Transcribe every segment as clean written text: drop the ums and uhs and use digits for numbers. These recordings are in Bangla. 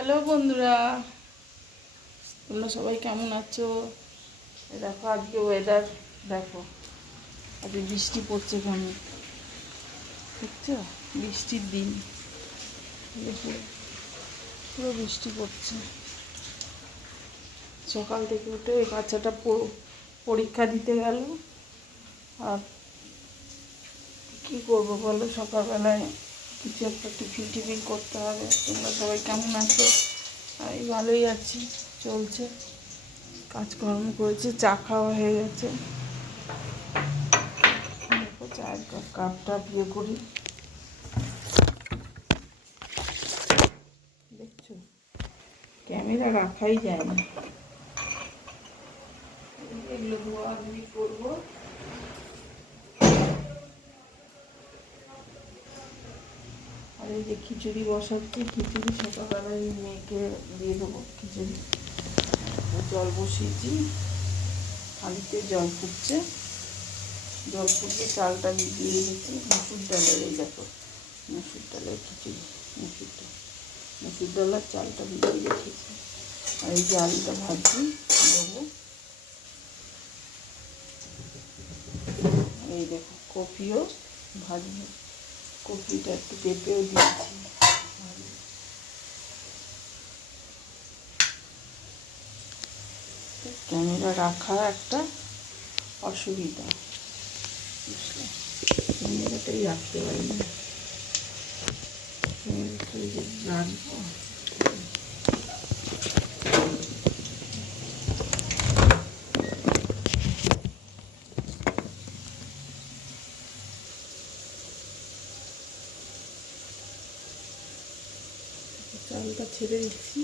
হ্যালো বন্ধুরা, তোমরা সবাই কেমন আছো? দেখো আজকে ওয়েদার দেখো, আজকে বৃষ্টি পড়ছে কেমন দেখছো? বৃষ্টির দিন, দেখো পুরো বৃষ্টি পড়ছে। সকাল থেকে উঠে ওই বাচ্চাটা পরীক্ষা দিতে গেল, আর কী করবো বলো, সকালবেলায় কিছু একটা টিফিন করতে হবে। তোমরা সবাই কেমন আছো? আমি ভালোই আছি, চলছে, কাজকর্ম করেছে, চা খাওয়া হয়ে গেছে। দেখো চায়ের কাপটা বিয়ে করি, দেখছো ক্যামেরা রাখাই যায় না। এগুলো ধোয়াধুয়ি করবো। আর এই যে খিচুড়ি বসাচ্ছি, খিচুড়ি সকালবেলায় মেয়েকে দিয়ে দেবো খিচুড়ি। জল বসিয়েছি, হাঁড়িতে জল ফুটছে, জল ফুটে চালটা দিয়ে রেখেছি। মুসুর ডালের, এই দেখো মুসুর ডালের খিচুড়ি, মুসুর ডালের চালটা ভিজিয়ে রেখেছি। আর এই যে আলুটা ভাজছি দেবো। এই দেখো কপিও ভাজবো, কপিটা একটু পেঁপেও দিচ্ছি। ক্যামেরা রাখা একটা অসুবিধা, বুঝলে, ক্যামেরাটাই রাখতে পারি না, ক্যামেরাটা যে রাখবো। চালটা ছেড়ে দিচ্ছি।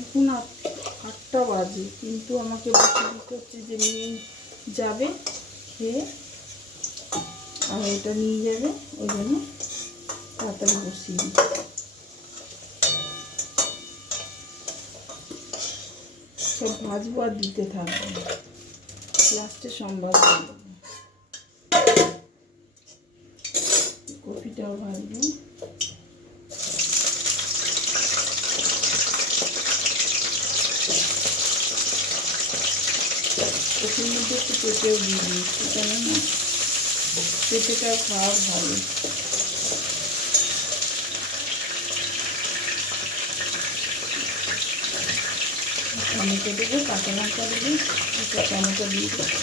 এখন 8টা বাজে, কিন্তু আমাকে বসে দিতে হচ্ছে যে মেয়ে যাবে খেয়ে, আর এটা নিয়ে যাবে, ওই জন্য তাড়াতাড়ি বসিয়ে দিচ্ছি। সব ভাজবো আর দিতে থাকবো, লাস্টে সম্বাদ দেবো। কপিটাও ভাজবো। কপির মধ্যে একটু পেঁপেও দিয়ে দিয়েছি, কেন না পেঁপেটা খাওয়ার ভালো। টমেটো দেবো, কাঁচা লঙ্কা দেবো, একটা টমেটো দিয়ে দেবো।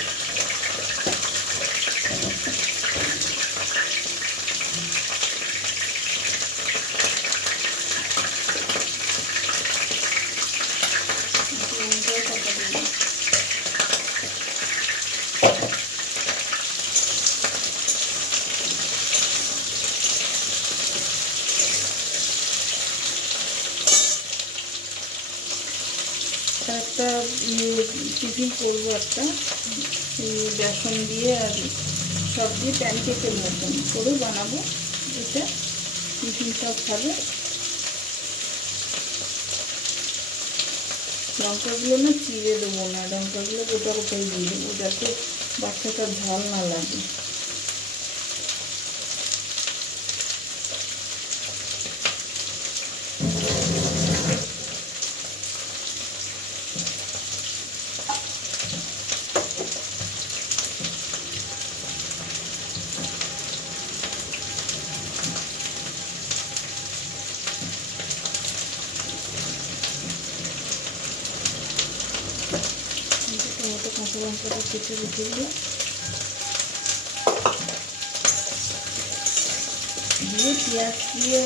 একটা টিফিন করবো, একটা বেসন দিয়ে আর সব দিয়ে প্যানকেকের মতন করে বানাবো। এটা টিফিন সব খাবে। লঙ্কাগুলো না চিড়ে দেবো না, লঙ্কাগুলো গোটা গোটাই দিয়ে দেবো, যাতে বাচ্চাটার ঝাল না লাগে। টমেটো কাঁচা লঙ্কাটা কেটে রেখে দিয়ে পেঁয়াজ দিয়ে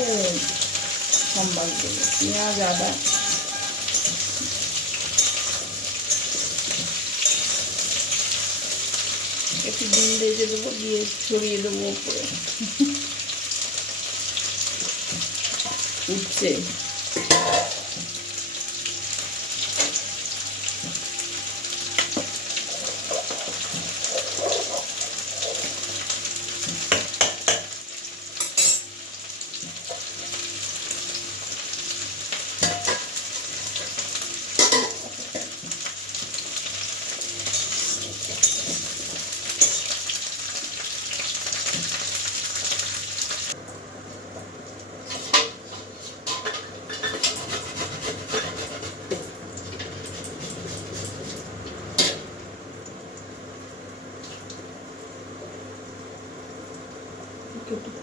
সম্বাদ দেবো, পেঁয়াজ আদা একটু ডিম ভেজে দেবো, দিয়ে ছড়িয়ে দেবো উপরে। উঠছে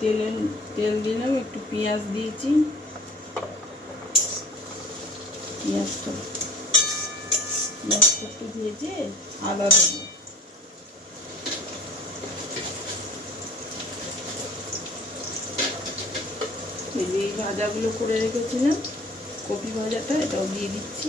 তেল দিলাম, একটু পেঁয়াজ দিয়েছি। পেঁয়াজটা একটু ভেজে আদা দেবো। এই ভাজাগুলো করে রেখেছিলাম, কপি ভাজাটা, এটাও দিয়ে দিচ্ছি।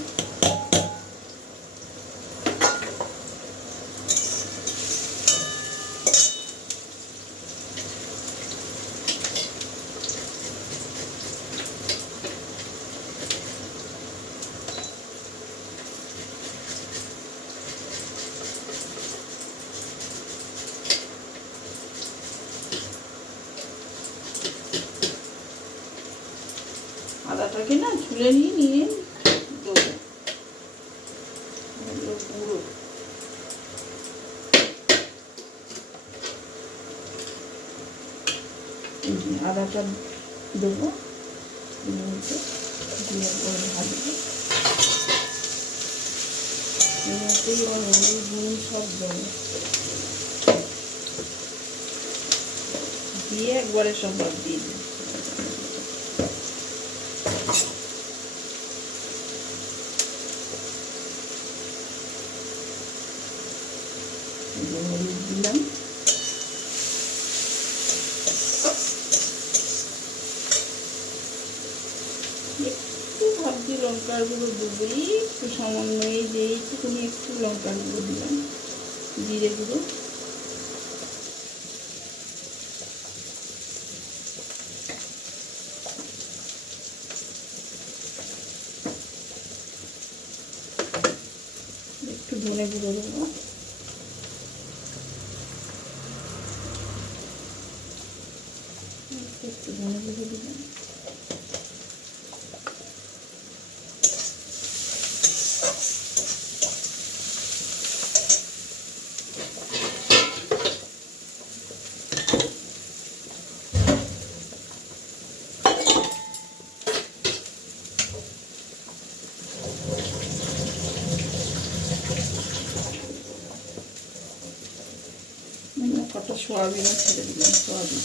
আদাটাকে না ছুলে নিয়ে দেবো পুরো। আদাটা দেবো, দিয়ে ভাজবো। এমনিতেই হলুদ নুন সব দেবো, দিয়ে একবারে সব ভাত দিয়ে দেবো। হলুদ দিলাম, একটু ভাবছি লঙ্কার গুঁড়ো দেবো, একটু সামান্য, এই যে এইটুকুনি একটু লঙ্কার গুঁড়ো দিলাম, জিরে গুঁড়ো। একটু ধনে গুঁড়ো দেবো, একটু ধনে গুঁড়ো দিলাম। কটা সোয়াবিনও ছেড়ে দিলাম, সোয়াবিন।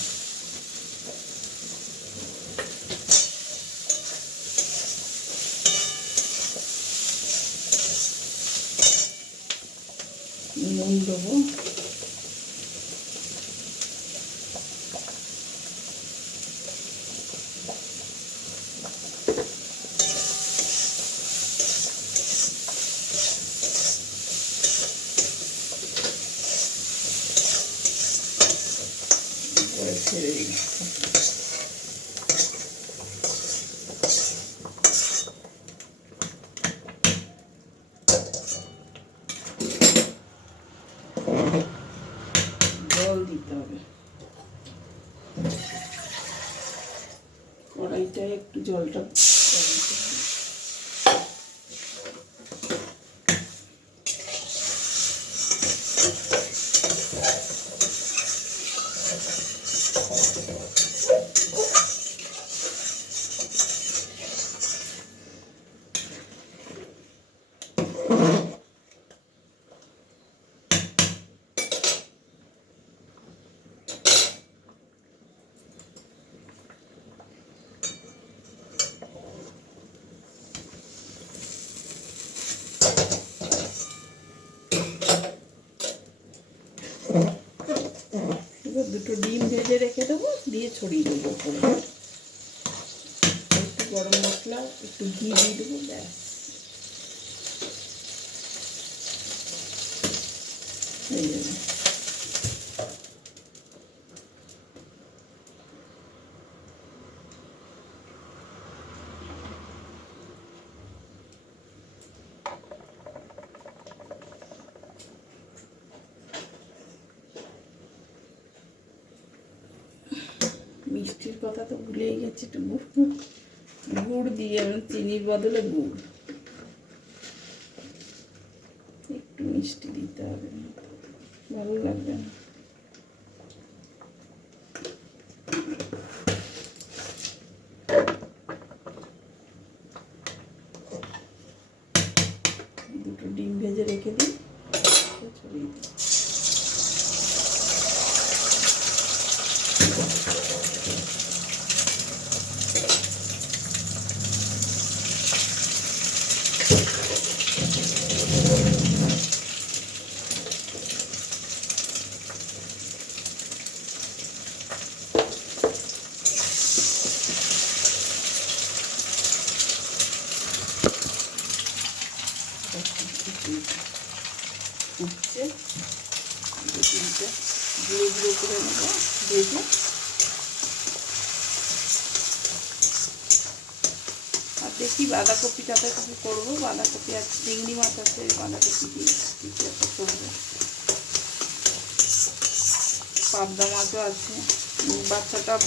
নুন দেবো, ছেড়ে দিলাম। জল দিতে হবে, কড়াইটায় একটু জলটা দুটো ডিম ভেজে রেখে দেবো, দিয়ে ছড়িয়ে দেবো উপরে। একটু গরম মশলা, একটু ঘি দিয়ে দেবো, ব্যাস হয়ে যাবে। মিষ্টির কথা তো ভুলেই গেছি, একটু গুড় দিয়ে, চিনির বদলে গুড়, একটু মিষ্টি দিতে হবে, ভালো লাগবে না। দুটো ডিম ভেজে রেখে দিই, ছড়িয়ে দিই। গুঁড়ো গুঁড়ো করে নেবো ভেজে। আর দেখি বাঁধাকপিটাতে কিছু করবো, বাঁধাকপি আর চিংড়ি মাছ আছে, বাঁধাকপি দিয়ে কিছু একটা করবো। পাবদা মাছও আছে,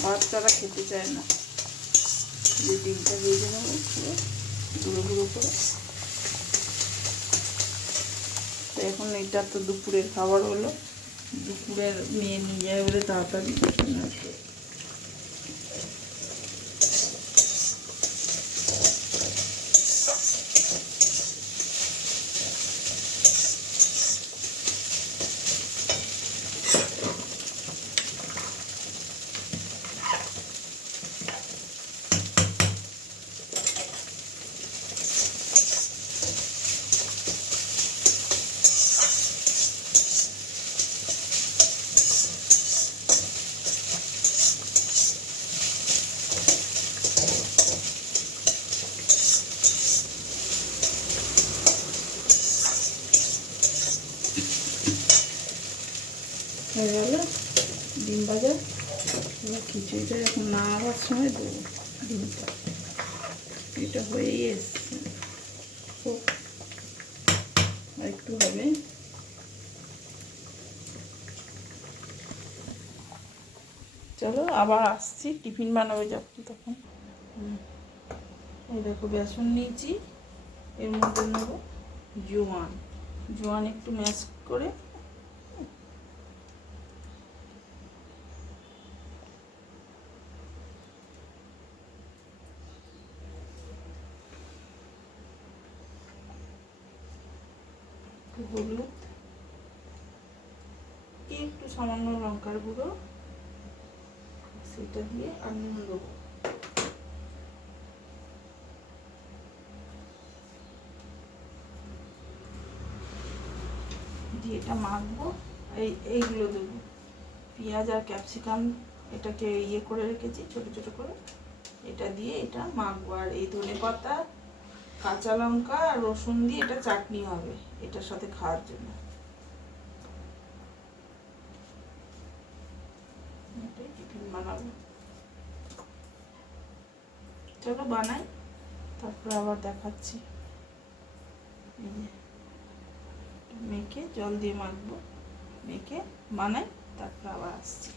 বাচ্চারা খেতে চায় না। যে ডিমটা ভেজে নেবো পুরো গুঁড়ো গুঁড়ো করে। তো এখন এটা তো দুপুরের খাবার হলো, দুপুরের মেয়ে নিয়ে যায় বলে তাড়াতাড়ি হয়ে গেল ডিম ভাজা। এবার খিচুড়িটা এখন নামাবার সময় দেবো ডিমটা। এটা হয়েই এসছে, আর একটু হবে। চলো আবার আসছি, টিফিন বানাবে যখন তখন। এই দেখো বেসন নিয়েছি, এর মধ্যে নেব জোয়ান একটু ম্যাশ করে হলুদ, একটু সামান্য লঙ্কার গুঁড়ো সেটা দিয়ে আর নুন দেবো। দিয়ে এটা মাখবো। এইগুলো দেবো, পেঁয়াজ আর ক্যাপসিকাম এটাকে ইয়ে করে রেখেছি ছোট ছোট করে, এটা দিয়ে এটা মাখবো। আর এই ধনেপাতা, কাঁচা লঙ্কা আর রসুন দিয়ে এটা চাটনি হবে এটার সাথে খাওয়ার জন্য। এটাই টিফিন বানাবো। চলো বানাই, তারপরে আবার দেখাচ্ছি। মেখে জল দিয়ে মাখবো, মেখে বানাই, তারপরে আবার আসছি।